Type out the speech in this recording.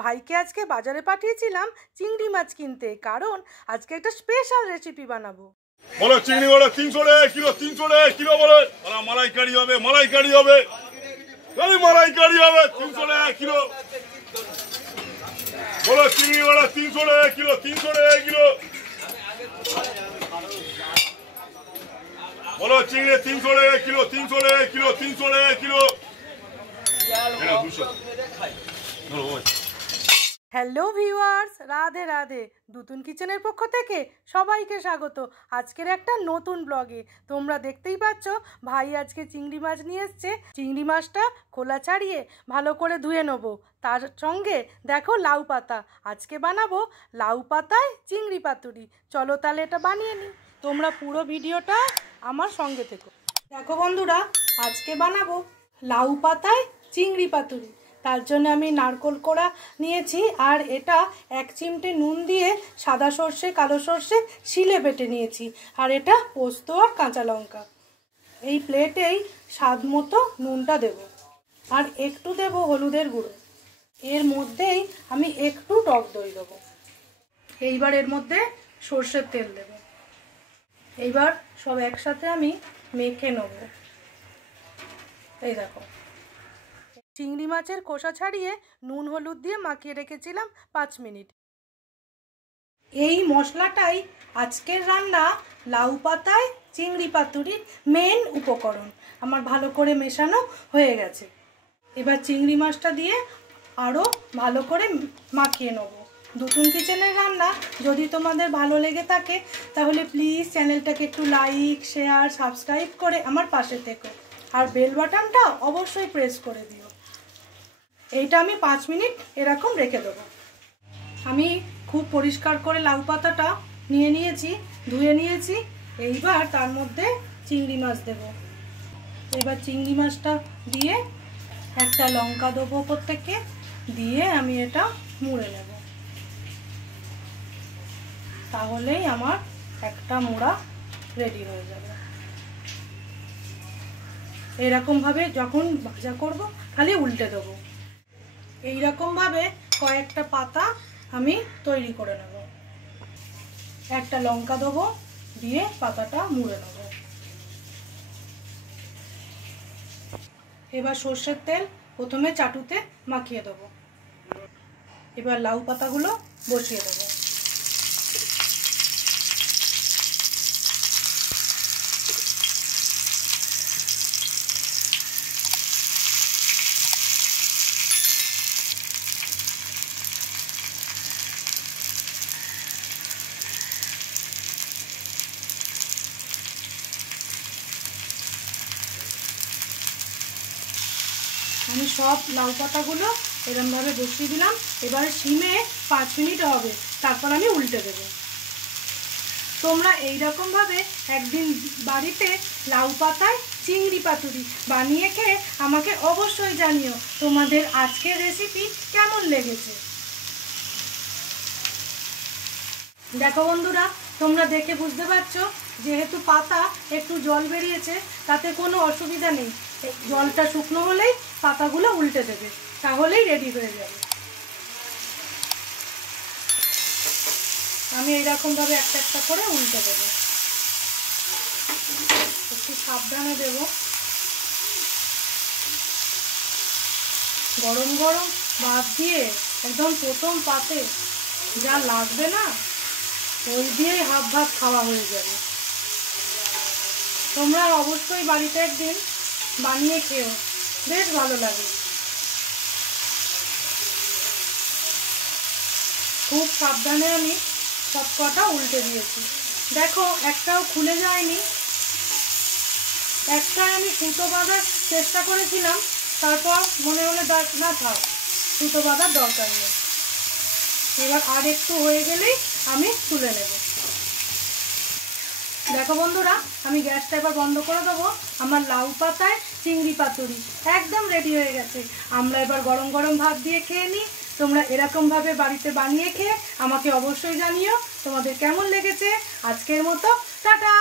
ভাইকে আজকে বাজারে পাঠিয়েছিলাম চিংড়ি মাছ কিনতে, কারণ আজকে একটা স্পেশাল রেসিপি বানাবো। বলো চিংড়ি বড়া 300 টাকা কিলো, 300 টাকা কিলো বলো। বলো মালাইকারি হবে, মালাইকারি হবে, মালাইকারি হবে 300 টাকা কিলো। বলো চিংড়ি বড়া 300 টাকা কিলো, 300 টাকা কিলো। বলো চিংড়ি 300 টাকা কিলো, 300 টাকা কিলো, 300 টাকা কিলো। Hello viewers, Radhe Radhe. দুতুন কিচেনের পক্ষ থেকে সবাইকে স্বাগত আজকের একটা নতুন ব্লগে। তোমরা দেখতেই পাচ্ছ ভাই আজকে চিংড়ি মাছ নিয়ে এসছে। চিংড়ি মাছটা খোলা ছাড়িয়ে ভালো করে ধুয়ে নেবো। তার সঙ্গে দেখো লাউ পাতা, আজকে বানাবো লাউ পাতায় চিংড়ি পাতুরি। চলো তাহলে এটা বানিয়ে নিই, তোমরা পুরো ভিডিওটা আমার সঙ্গে থেকো। দেখো বন্ধুরা, আজকে বানাবো লাউ পাতায় চিংড়ি পাতুরি। তার জন্য আমি নারকোল কোড়া নিয়েছি, আর এটা 1 চিমটে নুন দিয়ে সাদা সর্ষে কালো সর্ষে শিলে বেটে নিয়েছি, আর এটা পোস্ত আর কাঁচা লঙ্কা। এই প্লেটেই স্বাদ মতো নুনটা দেব, আর একটু দেব হলুদের গুঁড়ো। এর মধ্যেই আমি একটু টক দই দেবো। এইবার এর মধ্যে সর্ষের তেল দেব। এইবার সব একসাথে আমি মেখে নেব। এই দেখো, চিংড়ি মাছের খোসা ছাড়িয়ে নুন হলুদ দিয়ে মাখিয়ে রেখেছিলাম 5 মিনিট। এই মশলাটাই আজকের রান্না লাউ পাতায় চিংড়ি পাতুরির মেন উপকরণ। আমার ভালো করে মেশানো হয়ে গেছে। এবার চিংড়ি মাছটা দিয়ে আরও ভালো করে মাখিয়ে নেব। দুতুন কিচেনের রান্না যদি তোমাদের ভালো লেগে থাকে তাহলে প্লিজ চ্যানেলটাকে একটু লাইক শেয়ার সাবস্ক্রাইব করে আমার পাশে থেকো, আর বেল বাটনটা অবশ্যই প্রেস করে দিও। এইটা আমি 5 মিনিট এরকম রেখে দেবো। আমি খুব পরিষ্কার করে লাউ পাতাটা নিয়ে নিয়েছি, ধুয়ে নিয়েছি। এইবার তার মধ্যে চিংড়ি মাছ দেব। এবার চিংড়ি মাছটা দিয়ে একটা লঙ্কা দেবো ওপর থেকে, দিয়ে আমি এটা মুড়ে নেব। তাহলেই আমার একটা মোড়া রেডি হয়ে যাবে। এরকমভাবে যখন ভাজা করব খালি উল্টে দেবো। এইরকমভাবে কয়েকটা পাতা আমি তৈরি করে নেব। একটা লঙ্কা দেবো, দিয়ে পাতাটা মুড়ে নেব। এবার সর্ষের তেল প্রথমে চাটুতে মাখিয়ে দেবো। এবার লাউ পাতাগুলো বসিয়ে দেবো। আমি সব লাউ পাতাগুলো এরমভাবে বসিয়ে দিলাম। এবার সিমে 5 মিনিট হবে, তারপর আমি উল্টে দেবো। তোমরা এইরকমভাবে একদিন বাড়িতে লাউ পাতায় চিংড়ি পাতুরি বানিয়ে খেয়ে আমাকে অবশ্যই জানিও তোমাদের আজকের রেসিপি কেমন লেগেছে। দেখো বন্ধুরা, তোমরা দেখে বুঝতে পারছো যেহেতু পাতা একটু জল বেরিয়েছে, তাতে কোনো অসুবিধা নেই। জলটা শুকনো হলেই পাতাগুলো উল্টে দেবে, তাহলেই রেডি হয়ে যাবে। আমি এইরকমভাবে একটা একটা করে উল্টে দেবো। একটু সাবধানে দেব। গরম গরম ভাত দিয়ে একদম প্রথম পাতে যা লাগবে না, ওই দিয়েই হাফ ভাত খাওয়া হয়ে যাবে। তোমরা অবশ্যই বাড়িতে একদিন বানিয়ে খেও, বেশ ভালো লাগে। খুব সাবধানে আমি সব কটা উল্টে দিয়েছি। দেখো একটাও খুলে যায়নি। একটাই আমি সুতো বাঁধার চেষ্টা করেছিলাম, তারপর মনে হলো না থাক, সুতো বাঁধার দরকার নেই। এবার আর একটু হয়ে গেলেই আমি তুলে নেব। দেখো বন্ধুরা, আমি গ্যাসটা এবার বন্ধ করে দেবো। আমার লাউ পাতায় চিংড়ি পাতুরি একদম রেডি হয়ে গেছে। আমরা এবার গরম গরম ভাত দিয়ে খেয়ে নিই। তোমরা এরকমভাবে বাড়িতে বানিয়ে খেয়ে আমাকে অবশ্যই জানিও তোমাদের কেমন লেগেছে। আজকের মতো টাটা।